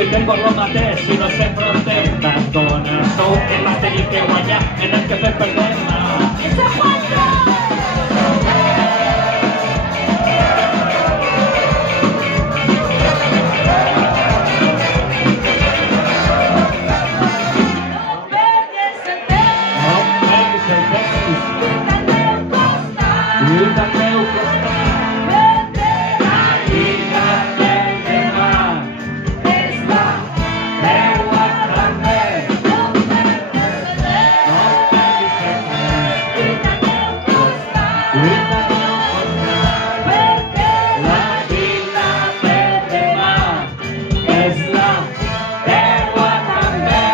lluiten por lo mateix si no sempre entenc les dones sou que m'has tenir que guanyar en el que fer perdre-me. ¡Ese Juancho! Lluita al meu costat, la vida del demà és la teua també. No perdis el temps, lluita al meu costat, perquè la vida del demà és la teua també.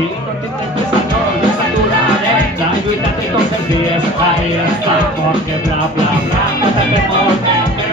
I no t'intentes no ens aturarem, la lluita té tots els dies, ahí està, perquè bla bla bla, no t'ha fet molt bé.